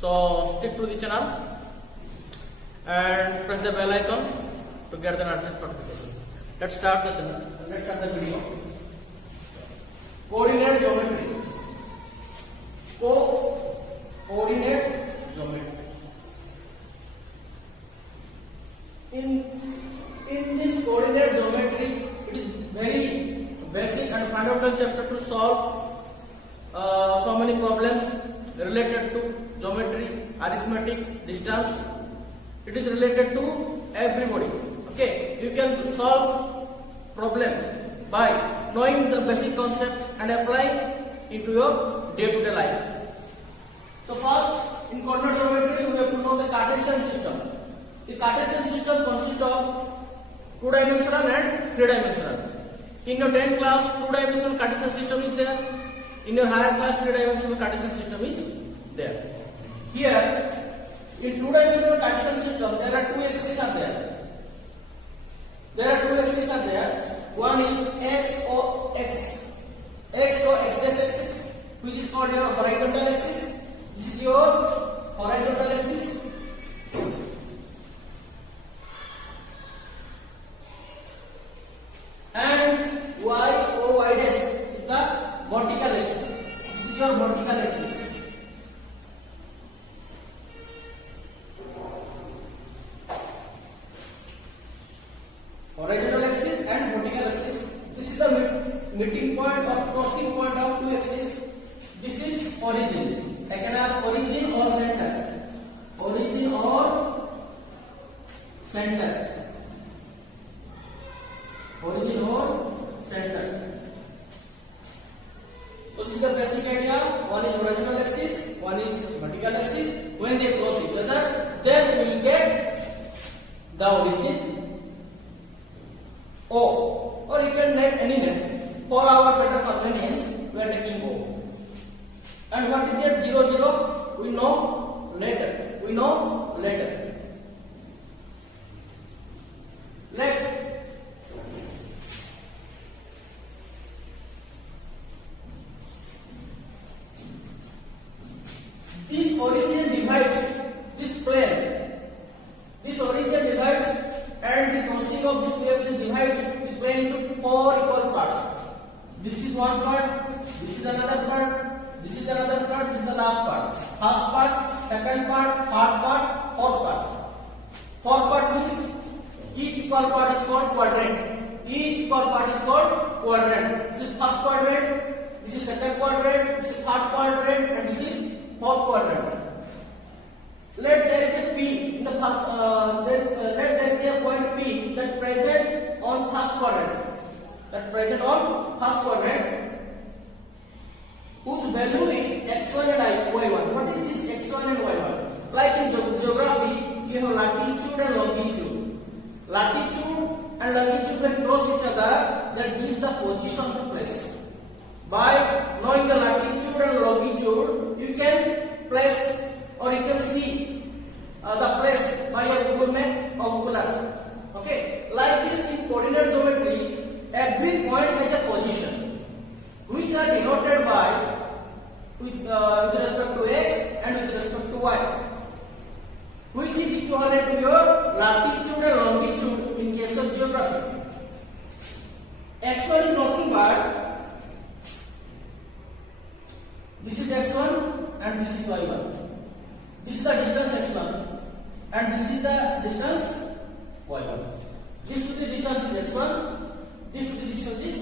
So stick to the channel and press the bell icon to get the notification. Let's start the video. Coordinate geometry. Coordinate geometry. In this coordinate geometry, it is very basic and fundamental chapter to solve so many problems related to geometry, arithmetic, distance. It is related to everybody. Okay, you can solve problem by knowing the basic concept and apply into your day-to-day life. So first, in coordinate geometry, you have to know the Cartesian system. The Cartesian system consists of two-dimensional and three-dimensional. In your 10th class, two-dimensional Cartesian system is there. In your higher class, three-dimensional Cartesian system is there. Here, in two-dimensional Cartesian system, there are two axes are there. One is x or x dash axis, which is called your horizontal axis. This is your horizontal axis. And y dash is the vertical axis. This is your vertical axis. Horizontal axis and vertical axis. This is the meeting point or crossing point of two axes. This is origin. I can have origin or center. Origin or center. Origin or center. So this is the basic idea. One is horizontal axis, one is vertical axis. When they cross each other, then we will get the origin O, or you can name any name. For our better convenience, we are taking O. And what is that 0, 0? We know later. Let this origin divides this plane. This origin divides and the crossing of this two axes divides the plane into four equal parts. This is one part, this is another part, this is another part, this is the last part. First part, second part, third part, fourth part. Fourth part means each equal part is called quadrant. Each equal part is called quadrant. This is first quadrant, this is second quadrant, this is third quadrant, and this is fourth quadrant. Let there is a P in the let there be a point P that present on first quadrant. Whose value is x1 and y1. What is this x1 and y1? Like in geography, you have latitude and longitude. Latitude and longitude when cross each other, that gives the position of the place. By knowing the latitude and longitude, you can place or you can see the place by your Google Map or Google Earth. Okay, like this in coordinate geometry, every point has a position, which are denoted by with respect to x and with respect to y, which is equivalent to your latitude and longitude in case of geography. X1 is nothing but this is x1 and this is y1. This is the distance x1 and this is the distance y1. This to the distance is x1, this to the distance is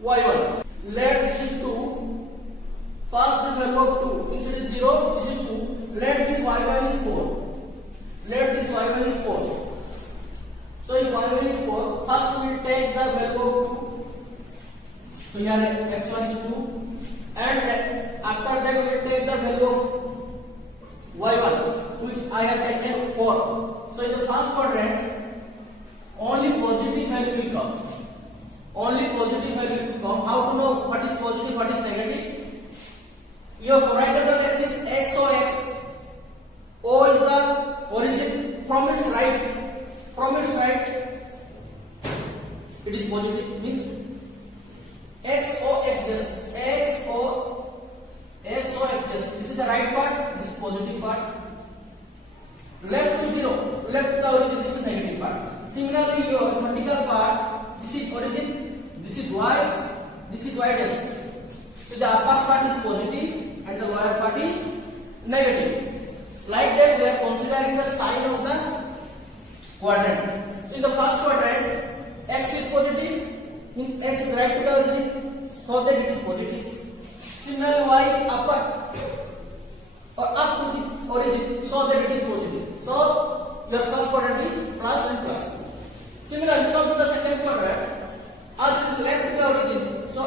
y1. Let this is 2. First the value of 2. This is 0, this is 2. Let this y1 is 4. Let this y1 is 4. So if y1 is 4, first we will take the value of 2. So here x1 is 2. And then after that we will take the value of y1, which I have taken 4. So in the first quadrant, only positive value will come. How to know what is positive, what is negative? Your horizontal axis x or x. O is the origin from its right. It is positive, means x o x dash. This is the right part. This is positive. positive part. Left to 0, left to the origin, this is negative part. Similarly, your vertical part, this is origin, this is y dash. So the upper part is positive and the lower part is negative. Like that, we are considering the sign of the quadrant. In the first quadrant, x is positive, means x is right to the origin, so that it is positive. Similarly, y is upper or up to the origin, so that it is positive. So your first quadrant is plus and plus. Similarly, come to the second quadrant, as it is left to the origin, so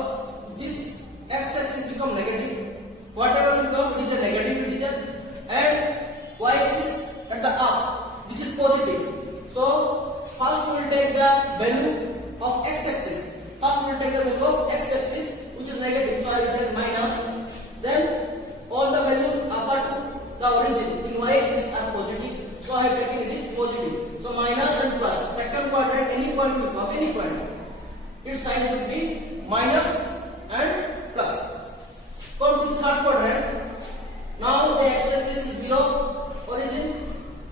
this x-axis become negative. Whatever will come, it is a negative integer, and y-axis at the up, this is positive. So first we will take the value of x-axis. First we will take the value of x-axis, which is negative. So I will take minus. Then all the values upper to the origin in y-axis are positive. So I have taken it is positive. So minus and plus. Second quadrant, any point will come, any point. Its sign should be minus and plus. Come to third quadrant. Now the x-axis is below origin.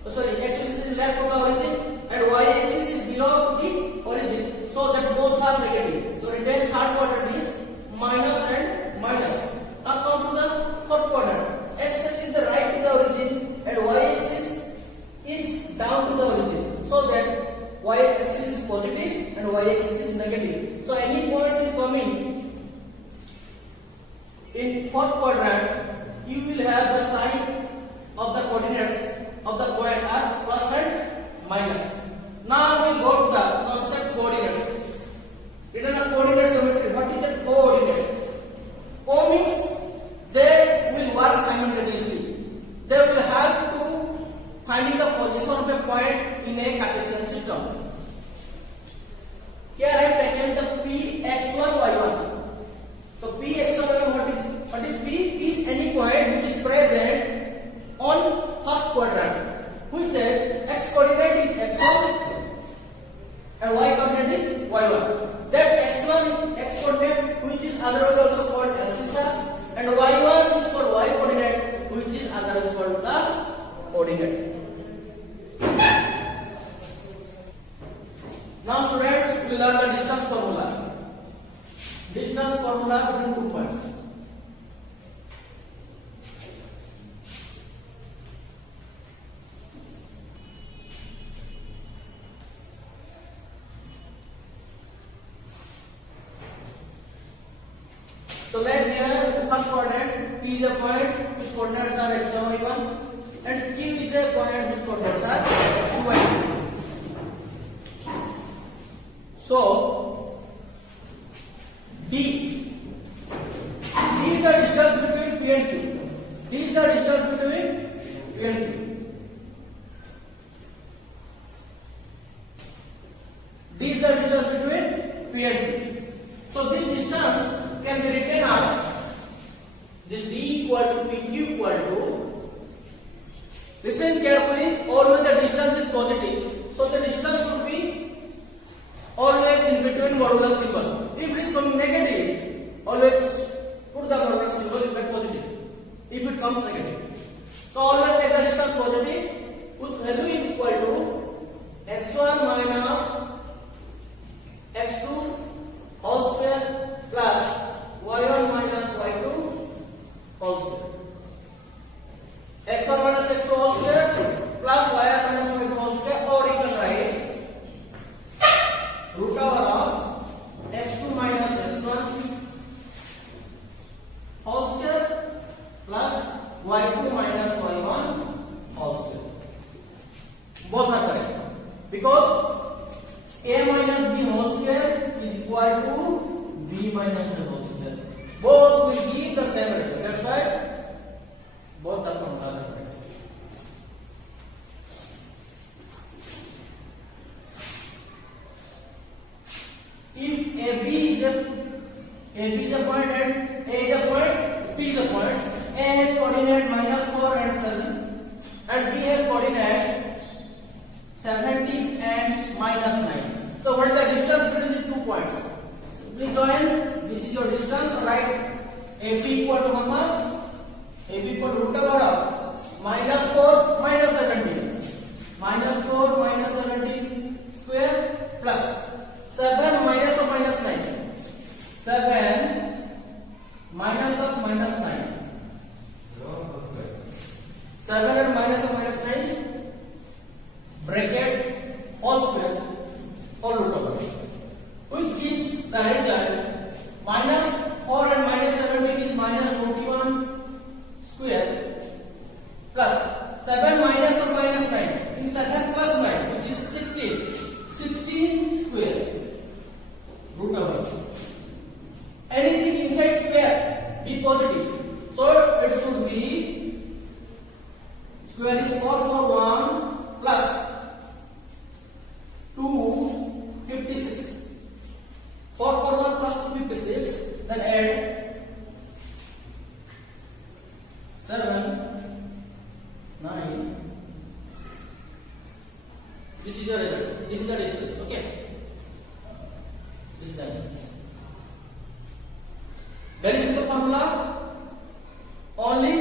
X-axis is left of the origin and y-axis is below the origin. So that both are negative. So retain third quadrant is minus and minus. Now come to the fourth quadrant. X-axis is the right to the origin and y-axis is down to the origin. So that y-axis is positive and y-axis is negative. So any point is coming in fourth quadrant, you will have the sign of the coordinates of the point are plus and minus. Now we will go to the concept coordinates. Written a coordinate geometry. What is the coordinate? Co means they will work simultaneously. They will help to finding the position of a point in a Cartesian system. Here I have taken the Px1, y1. So Px1, y1, what is P? P is any point which is present on first quadrant, which says x coordinate is x1 and y coordinate is y1. That x1 is x coordinate, which is otherwise also called abscissa, and y1 is for y coordinate, which is otherwise called the coordinate. Now students, we will learn the distance formula. Distance formula between 2 points. So let here the first quadrant, P is a point whose coordinates are x1, y1, and Q is a point whose coordinates are x2, y2. So D is the distance between P and Q. D is the distance between P and Q. D is the distance between P and Q. So this distance can be written as this D equal to PQ equal to, listen carefully, always the distance is positive. So the distance should be always in between modulus symbol. If it is coming negative, always put the modulus symbol in that positive. If it comes negative. So always take the distance positive, whose value is equal to x1 minus x2 whole square plus y1 minus y2 whole square. x1 minus x2 whole square plus y1 minus y2 whole square, or you can write root over of x2 minus x1 whole square plus y2 minus y1 whole square. Both are correct because a minus b whole square is equal to b minus a whole square. Both will give the same result. That's why both the formulas are correct. If AB is a point and A is a point, P is a point, A has coordinate -4 and 7, and B has coordinate 17 and -9. So what is the distance between the 2 points? So please join. This is your distance. Write AB equal to how much? AB equal to root over of -4 7 and minus 9 bracket whole square whole root over, which gives the result minus 4 and minus 17 is minus 21 square plus 7 minus or minus 9 in second plus 9 which is 16 square root over. Anything inside square be positive, so it should be square is 441 plus 256. 441 plus 256, then add 7, 9. This is your result. This is the distance. Okay. This is the answer. Very simple formula. Only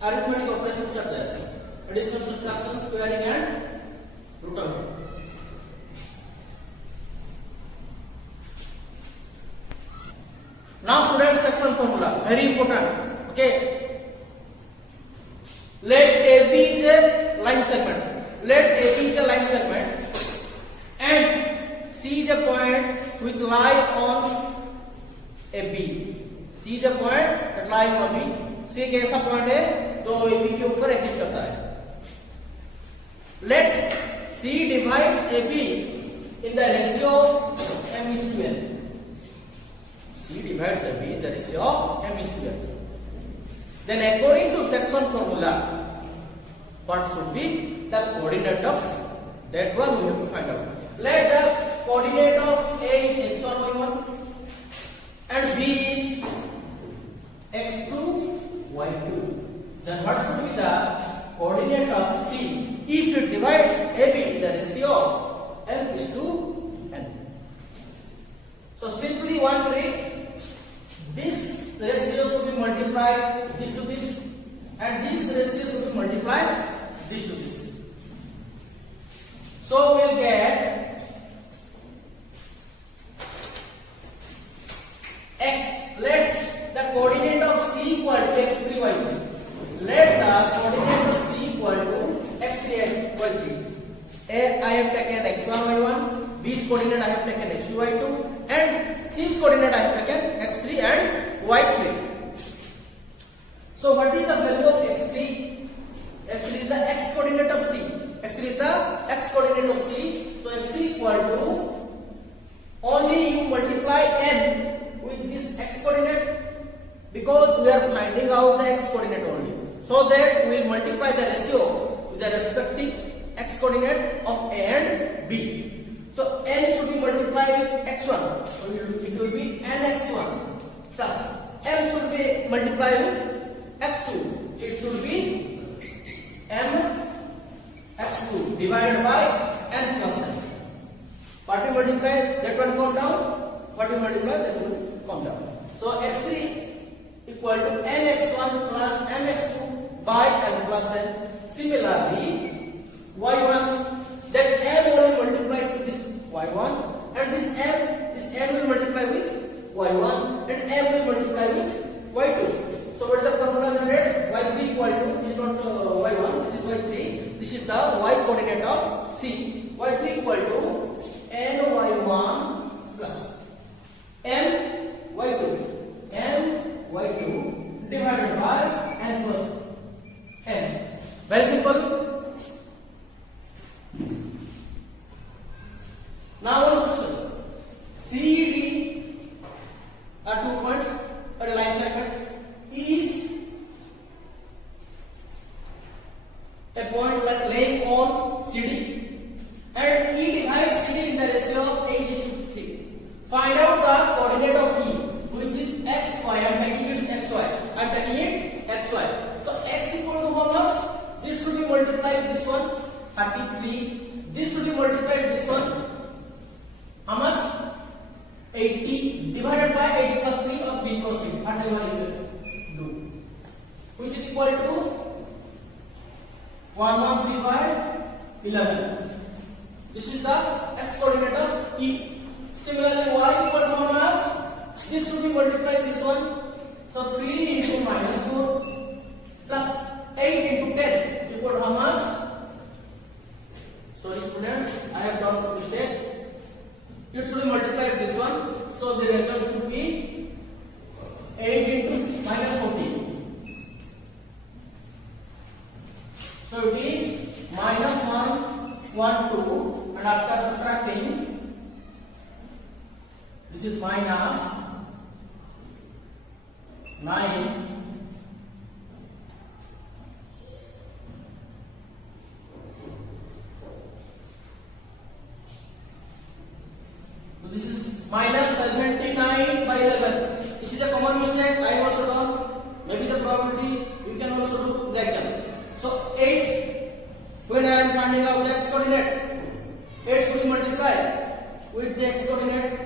arithmetic operations are there. Addition, subtraction, squaring, and root over. Now, students, section formula. Very important. Okay. Let AB is a line segment. Let AB is a line segment, and C is a point which lie on AB. C is a point that lie on B. C एक ऐसा point है जो AB के ऊपर exist करता है. Let C divides AB in the ratio of M:2N. C divides AB in the ratio of M:2N. Then according to section formula, what should be the coordinate of C? That one we have to find out. Let the coordinate of A is x1, y1 and B is x2, y2. Then what should be the coordinate of C if it divides AB in the ratio of M:2N? So simply one trick, this ratio should be multiplied this to this, and this ratio should be multiplied this to this. So we'll get x. Let the coordinate of C equal to x3, y3. Let the coordinate of C equal to x3, y3. A I have taken x1, y1. B's coordinate I have taken x2, y2, and C's coordinate I have taken x3 and y3. So what is the value of x3? x3 is the x coordinate of C. x3 is the x coordinate of C. So x3 equal to, only you multiply n with this x coordinate, because we are finding out the x coordinate only. So that we will multiply the ratio with the respective x coordinate of A and B. So n should be multiplied with x1. So it will be nx1 plus m should be multiplied with x2. It should be m x2 divided by n plus n. What we multiply, that one come down. What we multiply, that will come down. So x3 equal to nx1 plus mx2 by n plus n. Similarly, y1, that m will multiply to this y1, and this m will multiply with y1, and m will multiply with y2. So what is the formula generates? Y3 equal to, this is not y1, this is y3. This is the y coordinate of C. Y3 equal to ny1 plus my2 divided by n plus n. Very simple. Now CD are 2 points or a line segment. Each a point like laying on CD, and E divides CD in the ratio of 8:3. Find out the coordinate of E, which is xy. I am taking it xy. I am taking it xy. So x equal to how much? This should be multiplied with this one, 33. This should be multiplied with this one. How much? 80 divided by 8 plus 3 or 3 plus 3. Whatever you will do. Which is equal to 113 by 11. This is the x coordinate of E. Similarly, y equal to how much? This should be multiplied with this one. So 3 into minus 4 plus So it is minus 1, 1, 2, and after subtracting, this is minus 9. So this is minus 79 by 11. This is a common mistake I also done. Maybe the probability you can also do the exam. So 8, when I am finding out the x coordinate, 8 should be multiplied with the x coordinate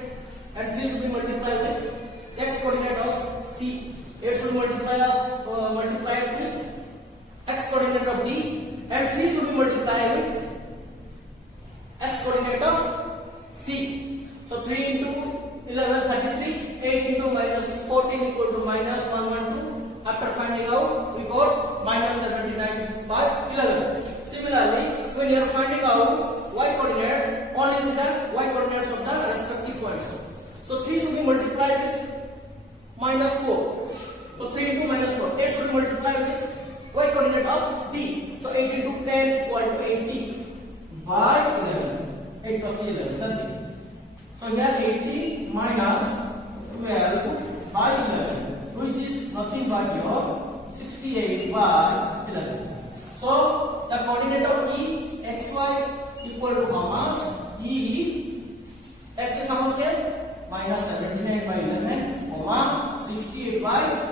and 3 should be multiplied with the x coordinate of C. 8 should be multiplied with x coordinate of D and 3 should be multiplied with x coordinate of C. So 3 into 11, 33, 8 into minus 14 equal to minus 112. After finding out, we got minus 79 by 11. Similarly, when you are finding out y coordinate, only see the y coordinates of the respective points. So 3 should be multiplied with minus 4. So 3 into minus 4. 8 should be multiplied with y coordinate of D. So 8 into 10 equal to 80 by 11. 8 plus 11, something. So here 80 minus 12 by 11, which is nothing but your 68 by 11. So the coordinate of E xy equal to how much? E x is how much here? Minus 79 by 11, 68 by